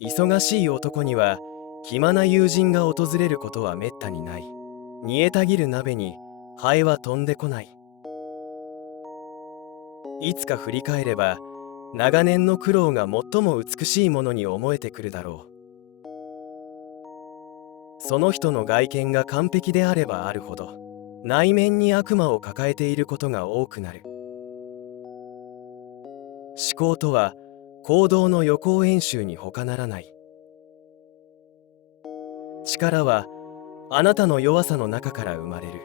忙しい男には暇な友人が訪れることはめったにない。煮えたぎる鍋にハエは飛んでこない。いつか振り返れば長年の苦労が最も美しいものに思えてくるだろう。その人の外見が完璧であればあるほど内面に悪魔を抱えていることが多くなる。思考とは行動の予行演習に他ならない。力はあなたの弱さの中から生まれる。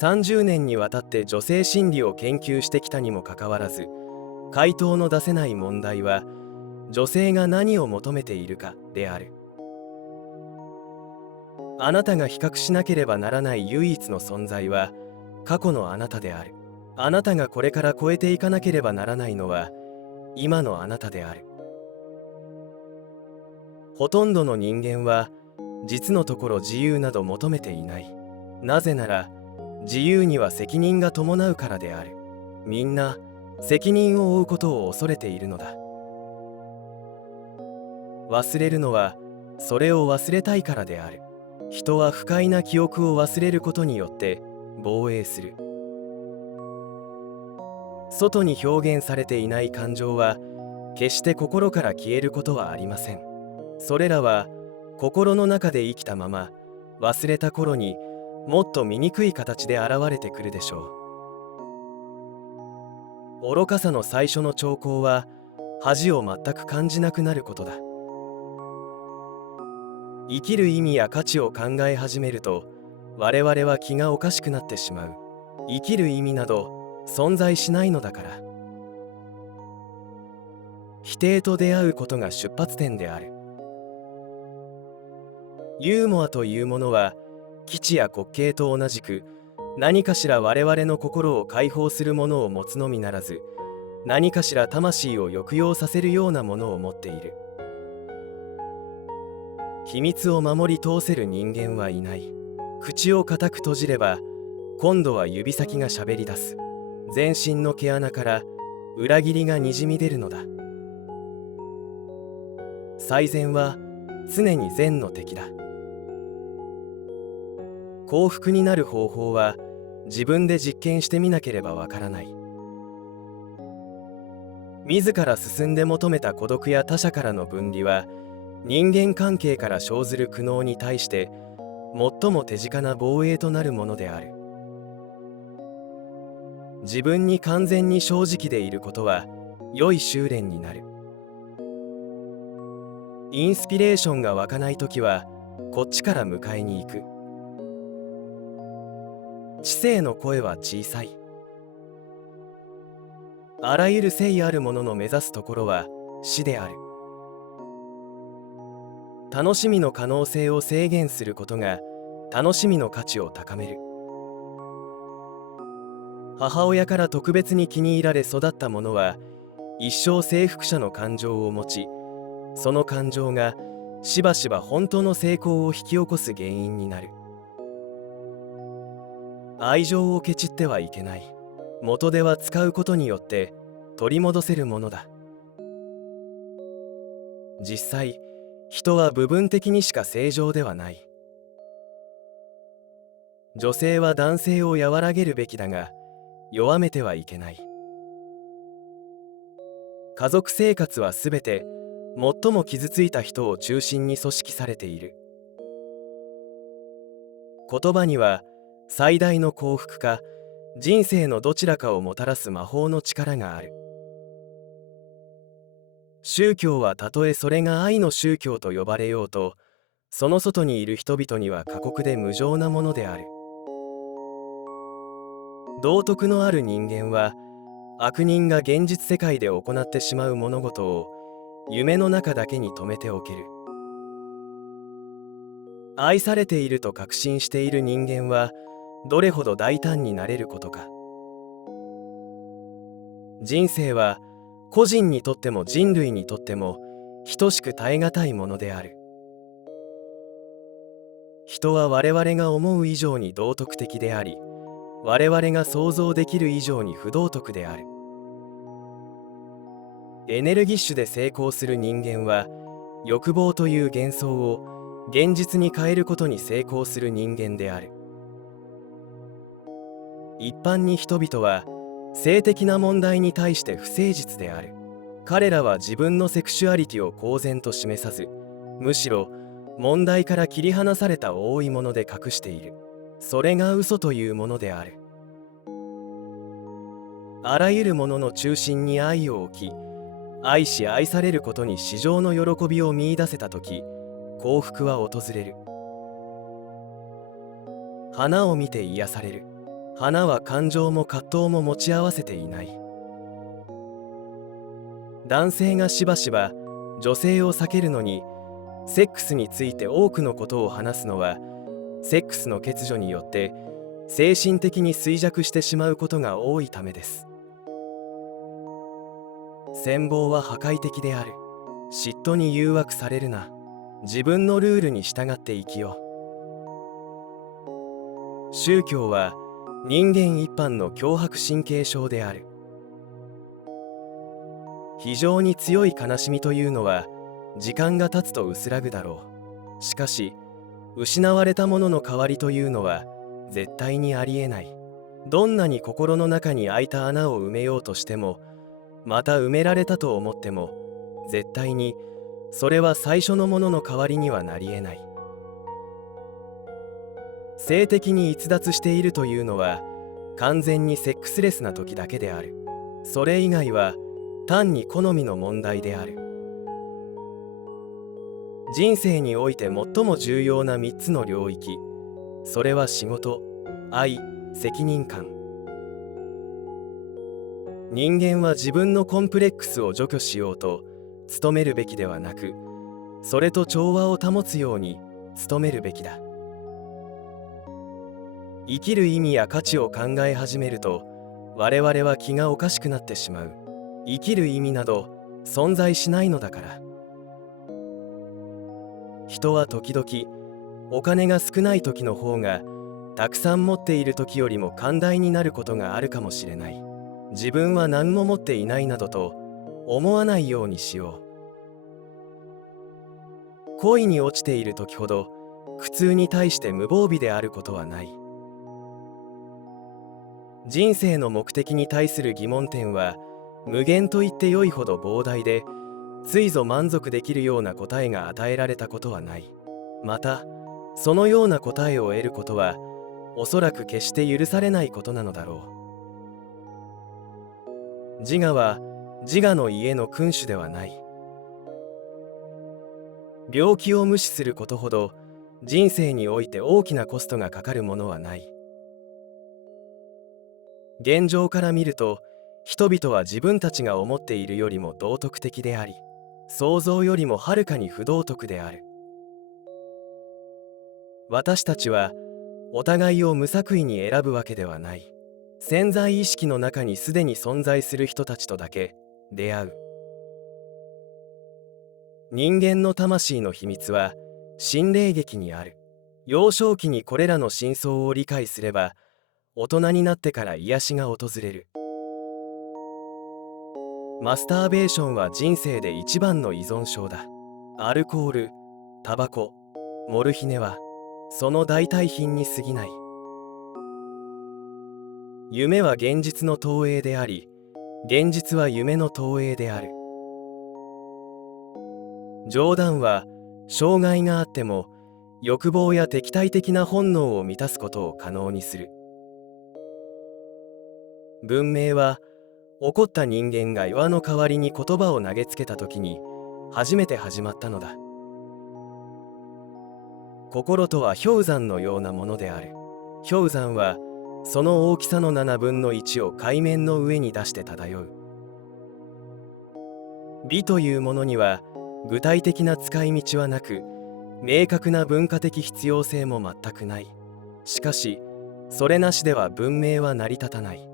30年にわたって女性心理を研究してきたにもかかわらず、回答の出せない問題は女性が何を求めているかである。あなたが比較しなければならない唯一の存在は過去のあなたである。あなたがこれから超えていかなければならないのは今のあなたである。ほとんどの人間は実のところ自由など求めていない。なぜなら自由には責任が伴うからである。みんな責任を負うことを恐れているのだ。忘れるのはそれを忘れたいからである。人は不快な記憶を忘れることによって防衛する。外に表現されていない感情は決して心から消えることはありません。それらは心の中で生きたまま忘れた頃にもっと醜い形で現れてくるでしょう。愚かさの最初の兆候は恥を全く感じなくなることだ。生きる意味や価値を考え始めると我々は気がおかしくなってしまう。生きる意味など存在しないのだから。否定と出会うことが出発点である。ユーモアというものは基地や滑稽と同じく何かしら我々の心を解放するものを持つのみならず、何かしら魂を抑揚させるようなものを持っている。秘密を守り通せる人間はいない。口を固く閉じれば今度は指先がしゃべり出す。全身の毛穴から裏切りがにじみ出るのだ。最善は常に善の敵だ。幸福になる方法は自分で実験してみなければわからない。自ら進んで求めた孤独や他者からの分離は人間関係から生ずる苦悩に対して最も手近な防衛となるものである。自分に完全に正直でいることは良い修練になる。インスピレーションが湧かないときはこっちから迎えに行く。知性の声は小さい。あらゆる聖あるものの目指すところは死である。楽しみの可能性を制限することが楽しみの価値を高める。母親から特別に気に入られ育った者は一生征服者の感情を持ち、その感情がしばしば本当の成功を引き起こす原因になる。愛情をケチってはいけない。元手は使うことによって取り戻せるものだ。実際、人は部分的にしか正常ではない。女性は男性を和らげるべきだが、弱めてはいけない。家族生活はすべて最も傷ついた人を中心に組織されている。言葉には最大の幸福か人生のどちらかをもたらす魔法の力がある。宗教はたとえそれが愛の宗教と呼ばれようと、その外にいる人々には過酷で無情なものである。道徳のある人間は悪人が現実世界で行ってしまう物事を夢の中だけに留めておける。愛されていると確信している人間はどれほど大胆になれることか。人生は個人にとっても人類にとっても等しく耐え難いものである。人は我々が思う以上に道徳的であり、我々が想像できる以上に不道徳である。エネルギッシュで成功する人間は、欲望という幻想を現実に変えることに成功する人間である。一般に人々は性的な問題に対して不誠実である。彼らは自分のセクシュアリティを公然と示さず、むしろ問題から切り離された覆い物で隠している。それが嘘というものである。あらゆるものの中心に愛を置き、愛し愛されることに至上の喜びを見出せたとき、幸福は訪れる。花を見て癒される。花は感情も葛藤も持ち合わせていない。男性がしばしば女性を避けるのに、セックスについて多くのことを話すのは、セックスの欠如によって精神的に衰弱してしまうことが多いためです。羨望は破壊的である。嫉妬に誘惑されるな。自分のルールに従って生きよう。宗教は人間一般の強迫神経症である。非常に強い悲しみというのは時間が経つと薄らぐだろう。しかし失われたものの代わりというのは絶対にありえない。どんなに心の中に開いた穴を埋めようとしても、また埋められたと思っても、絶対にそれは最初のものの代わりにはなりえない。性的に逸脱しているというのは完全にセックスレスな時だけである。それ以外は単に好みの問題である。人生において最も重要な3つの領域、それは仕事、愛、責任感。人間は自分のコンプレックスを除去しようと努めるべきではなく、それと調和を保つように努めるべきだ。生きる意味や価値を考え始めると、我々は気がおかしくなってしまう。生きる意味など存在しないのだから。人は時々お金が少ない時の方がたくさん持っている時よりも寛大になることがあるかもしれない。自分は何も持っていないなどと思わないようにしよう。恋に落ちている時ほど苦痛に対して無防備であることはない。人生の目的に対する疑問点は無限と言ってよいほど膨大で、ついぞ満足できるような答えが与えられたことはない。またそのような答えを得ることはおそらく決して許されないことなのだろう。自我は自我の家の君主ではない。病気を無視することほど人生において大きなコストがかかるものはない。現状から見ると、人々は自分たちが思っているよりも道徳的であり、想像よりもはるかに不道徳である。私たちはお互いを無作為に選ぶわけではない。潜在意識の中にすでに存在する人たちとだけ出会う。人間の魂の秘密は心霊劇にある。幼少期にこれらの真相を理解すれば、大人になってから癒しが訪れる。マスターベーションは人生で一番の依存症だ。アルコール、タバコ、モルヒネはその代替品に過ぎない。夢は現実の投影であり、現実は夢の投影である。冗談は障害があっても欲望や敵対的な本能を満たすことを可能にする。文明は怒った人間が岩の代わりに言葉を投げつけた時に初めて始まったのだ。心とは氷山のようなものである。氷山はその大きさの7分の1を海面の上に出して漂う。美というものには具体的な使い道はなく、明確な文化的必要性も全くない。しかしそれなしでは文明は成り立たない。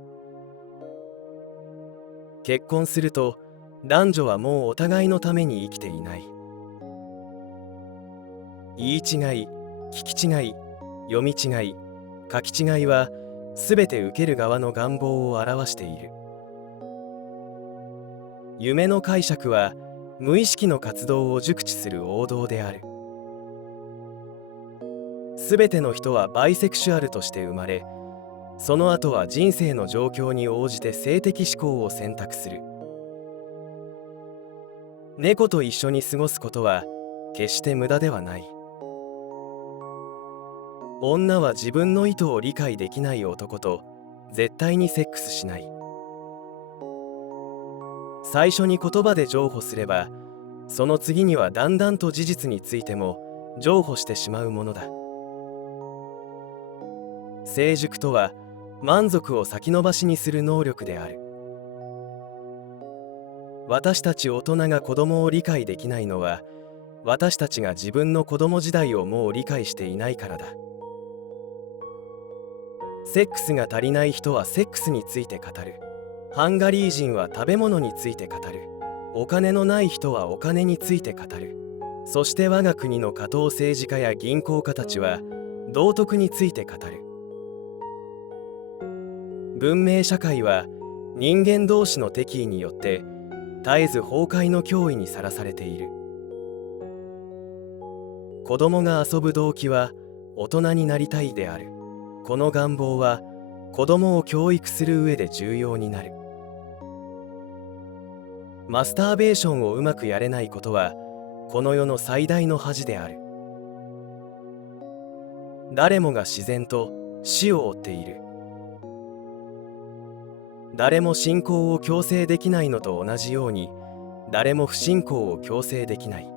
結婚すると男女はもうお互いのために生きていない。言い違い、聞き違い、読み違い、書き違いはすべて受ける側の願望を表している。夢の解釈は無意識の活動を熟知する王道である。すべての人はバイセクシュアルとして生まれ、その後は人生の状況に応じて性的指向を選択する。猫と一緒に過ごすことは決して無駄ではない。女は自分の意図を理解できない男と絶対にセックスしない。最初に言葉で譲歩すれば、その次にはだんだんと事実についても譲歩してしまうものだ。成熟とは満足を先延ばしにする能力である。私たち大人が子供を理解できないのは、私たちが自分の子供時代をもう理解していないからだ。セックスが足りない人はセックスについて語る。ハンガリー人は食べ物について語る。お金のない人はお金について語る。そして我が国の下等政治家や銀行家たちは道徳について語る。文明社会は人間同士の敵意によって絶えず崩壊の脅威にさらされている。子供が遊ぶ動機は大人になりたいである。この願望は子供を教育する上で重要になる。マスターベーションをうまくやれないことはこの世の最大の恥である。誰もが自然と死を追っている。誰も信仰を強制できないのと同じように、誰も不信仰を強制できない。